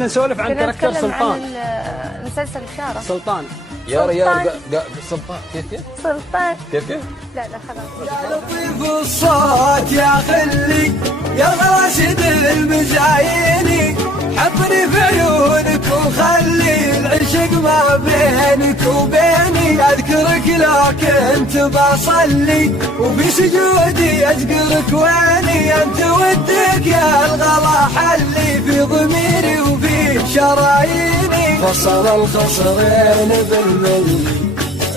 كنا نسولف عن كاركتر سلطان. عن مسلسل إشارة. سلطان يا ريال سلطان كيف سلطان كيف لا خلاص. يا لطيف الصوت يا خلي يا راشد المزايني، حطني في عيونك وخلي العشق ما بينك وبيني. اذكرك لو كنت بصلي وفي سجودي اذكرك ويني. انت ودك يا الغلا حلي في ضميري وفي شراييني. فصل الخصرين بالملي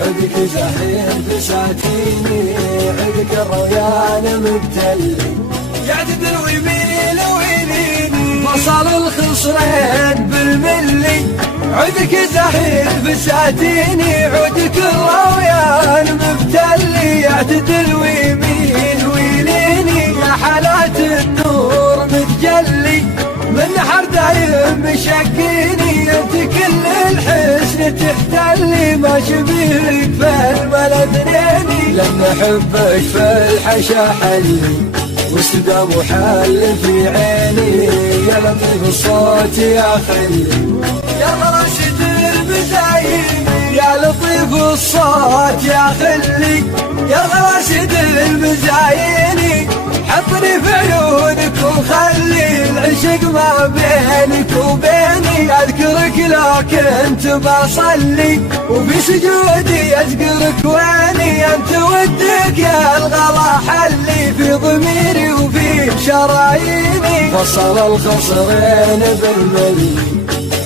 عدك زحيم بساتيني، عدك الريان مبتلي يعتدل ويميل ويميني. فصل الخصرين بالملي عدك زحيم بساتيني، عدك الريان مبتلي يعتدل ويميل ويليني. يا حالات النور متجلي من حر دايم مشكيني. انت كل الحسن تحتلي ما شبيك في البلد نيني. لما احبك في الحشا حلي واستدام وحل في عيني. يا لطيف الصوت يا خلي يا راشد المزايني. يا لطيف الصوت يا خلي يا راشد المزايني، حطني في عيونك وخلي العشق ما بينك وبيني. اذكرك لو كنت بصلي وفي سجودي اذكرك ويني. انت ودك يا الغلا حلي في ضميري وفي شراييني. فصل الخصرين بالملي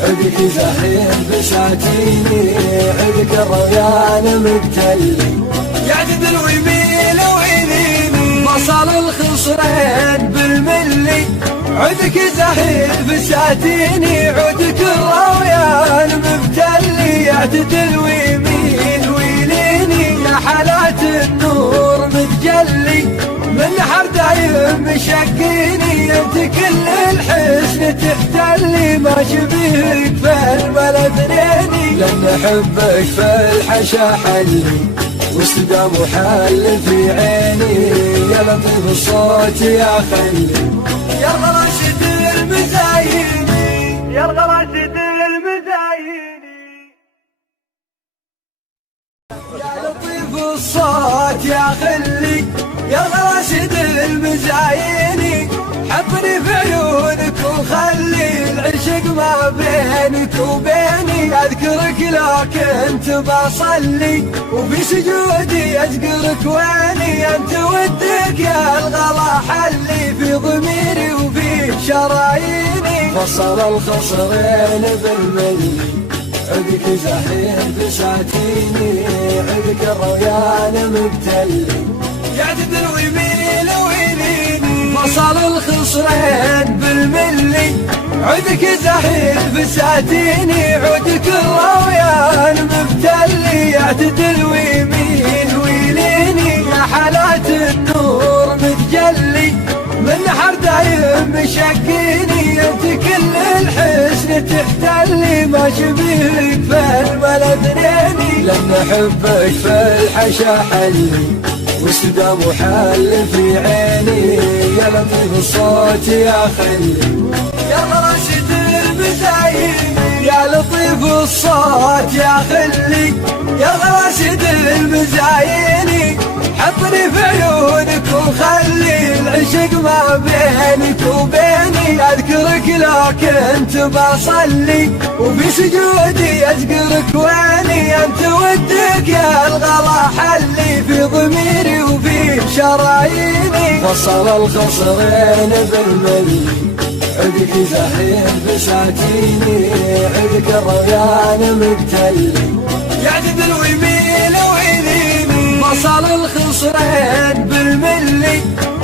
عدك زحيم بساتيني، عدك الريان مبتلي يعتدل ويميل ويليني. فصل الخصرين بالملي عدك زحيم بساتيني، عدك الريان مبتلي يعتدل ويميل ويليني. يا حالات النور متجلي من حر دايم مشكيني. انت كل الحسن تحتلي ما شبيك في البلد نيني. لما احبك في الحشا حلي واستدام وحل في عيني. يا لطيف الصوت يا خلي يا راشد المزايني. يا راشد المزايني. يا لطيف الصوت يا خلي يا راشد المزايني، حطني في عيونك وخلي العشق ما بينك وبيني. اذكرك لو كنت بصلي وفي سجودي اذكرك ويني. انت ودك يا الغلا حلي في ضميري وفي شراييني. فصل الخصرين بالملي عدك زحيم بساتيني، عدك الريان مبتلي يعتدل ويميل ويليني. فصل الخصرين بالملي عدك زحيم بساتيني، عدك الريان مبتلي يعتدل ويميل ويليني. يا حالات النور متجلي من حر دايم مشكيني. انت كل الحسن تحتلي ما شبيك في البلد نيني. لما احبك في الحشا حلي واستدام وحل في عيني. يا لطيف الصوت يا خلي يا راشد المزايني. يا لطيف الصوت يا خلي يا راشد المزايني، حطني في عيونك وخلي العشق ما بينك وبيني. اذكرك لو كنت بصلي وفي سجودي اذكرك ويني. انت ودك يا الغلا حلي في ضميري وفي شراييني. فصل الخصرين بالملي عدك زحيم بساتيني، عدك الريان مبتلي يعتدل ويميل ويليني. فصل الخصرين بالملي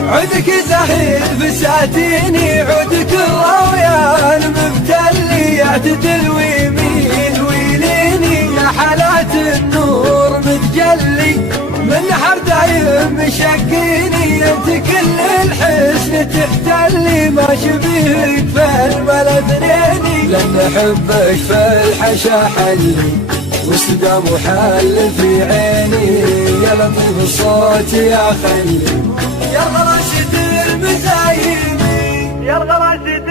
عدك زحيم بساتيني، عدك الريان مبتلي يعتدل ويميل ويليني. يا حالات النور متجلي من حر دايم مشكيني. انت كل الحسن تحتلي ما شبيك في البلد نيني. لما احبك في الحشا حلي واستدام وحل في عيني. يا لطيف الصوت يا خلي يا راشد المزايني. يا راشد